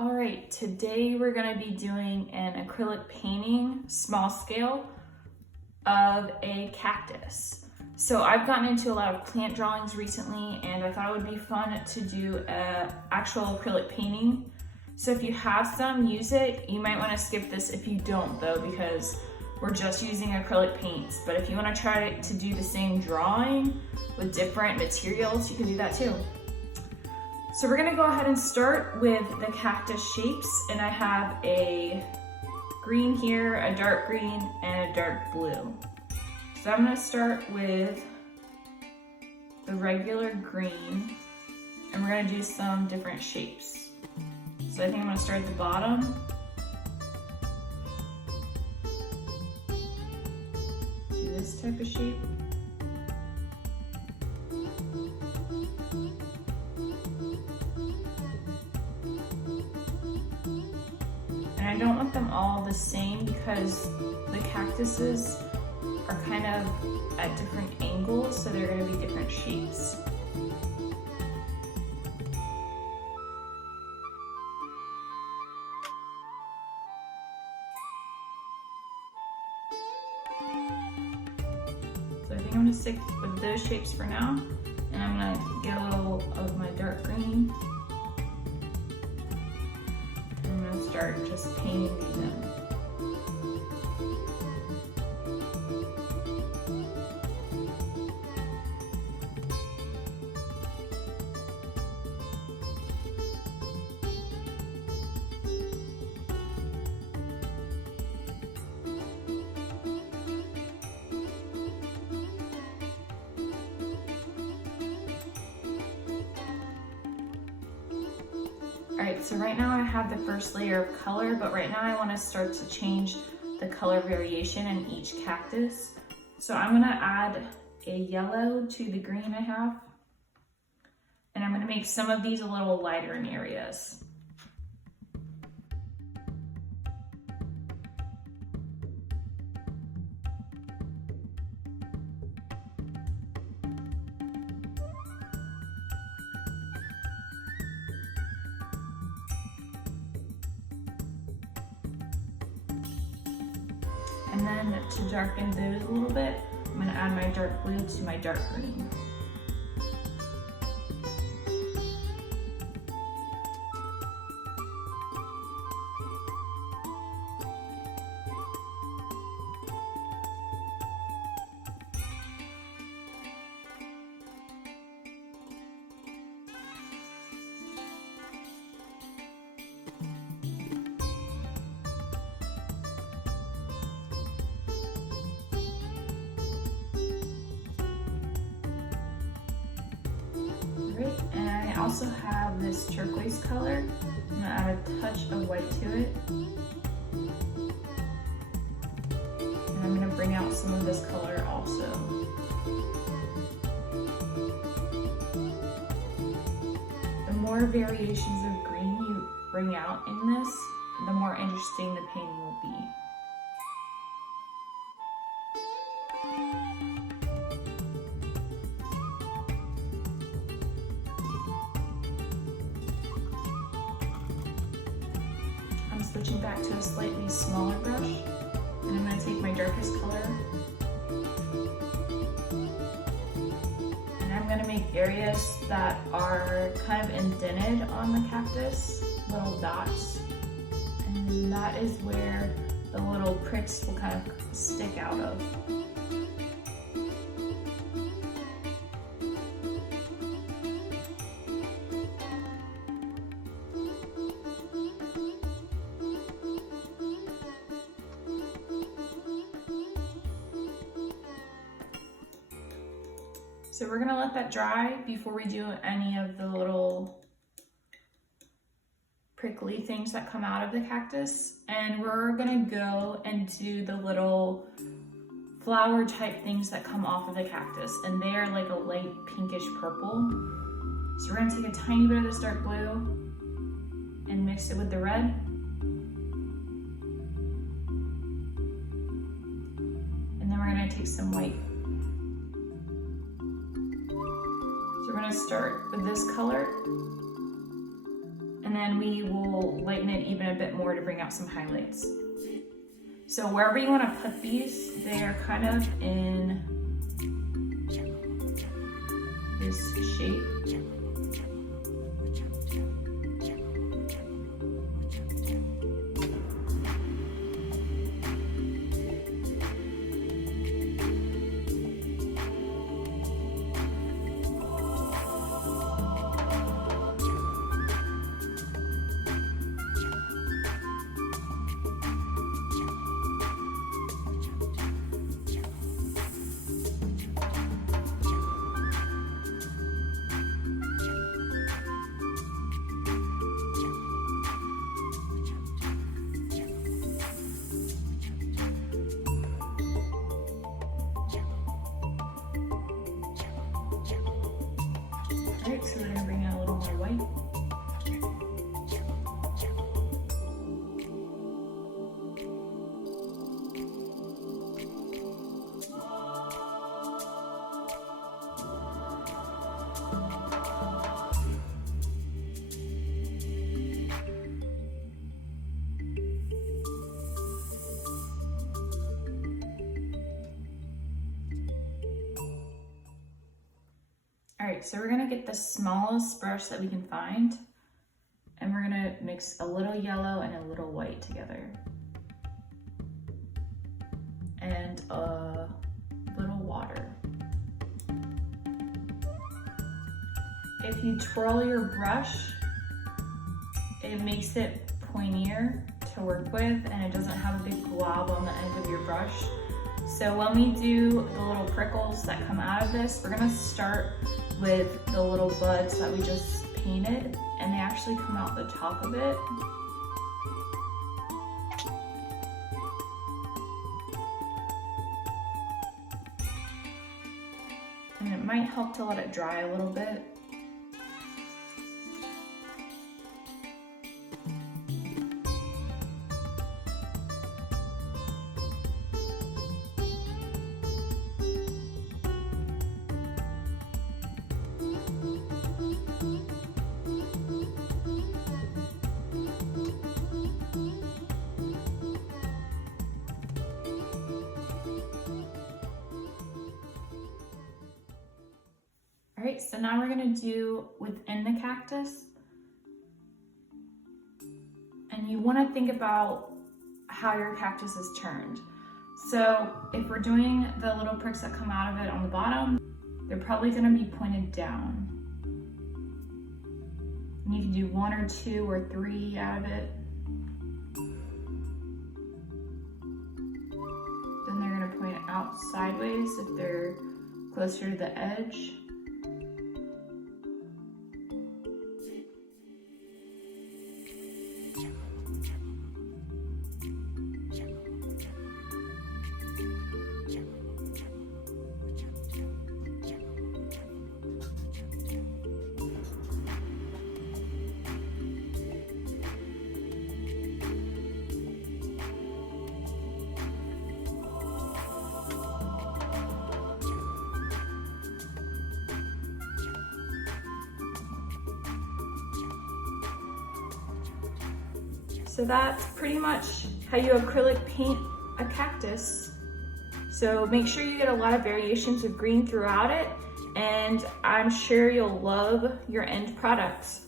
All right, today we're gonna be doing an acrylic painting, small scale, of a cactus. So I've gotten into a lot of plant drawings recently and I thought it would be fun to do an actual acrylic painting. So if you have some, use it. You might wanna skip this if you don't though, because we're just using acrylic paints. But if you wanna try to do the same drawing with different materials, you can do that too. So we're gonna go ahead and start with the cactus shapes, and I have a green here, a dark green, and a dark blue. So I'm gonna start with the regular green, and we're gonna do some different shapes. So I think I'm gonna start at the bottom. Do this type of shape. I don't want them all the same because the cactuses are kind of at different angles, so they're going to be different shapes. So I think I'm going to stick with those shapes for now, and I'm going to get a little of my dark green. Start just painting these in. Alright, so right now I have the first layer of color, but right now I want to start to change the color variation in each cactus. So I'm going to add a yellow to the green I have, and I'm going to make some of these a little lighter in areas. And then to darken those a little bit, I'm going to add my dark blue to my dark green. And I also have this turquoise color. I'm gonna add a touch of white to it. And I'm gonna bring out some of this color also. The more variations of green you bring out in this, the more interesting the painting will be. Switching back to a slightly smaller brush, and I'm going to take my darkest color, and I'm going to make areas that are kind of indented on the cactus, little dots, and that is where the little pricks will kind of stick out of. So we're gonna let that dry before we do any of the little prickly things that come out of the cactus. And we're gonna go and do the little flower type things that come off of the cactus. And they are like a light pinkish purple. So we're gonna take a tiny bit of this dark blue and mix it with the red. And then we're gonna take some white. So we're gonna start with this color, and then we will lighten it even a bit more to bring out some highlights. So wherever you want to put these, they are kind of in this shape. Alright, so we're going to bring out a little more white. Alright, so we're gonna get the smallest brush that we can find, and we're gonna mix a little yellow and a little white together. And a little water. If you twirl your brush, it makes it pointier to work with, and it doesn't have a big glob on the end of your brush. So when we do the little prickles that come out of this, we're gonna start with the little buds that we just painted, and they actually come out the top of it. And it might help to let it dry a little bit. All right, so now we're gonna do within the cactus. And you wanna think about how your cactus is turned. So if we're doing the little pricks that come out of it on the bottom, they're probably gonna be pointed down. And you can do 1 or 2 or 3 out of it. Then they're gonna point out sideways if they're closer to the edge. So that's pretty much how you acrylic paint a cactus. So make sure you get a lot of variations of green throughout it, and I'm sure you'll love your end products.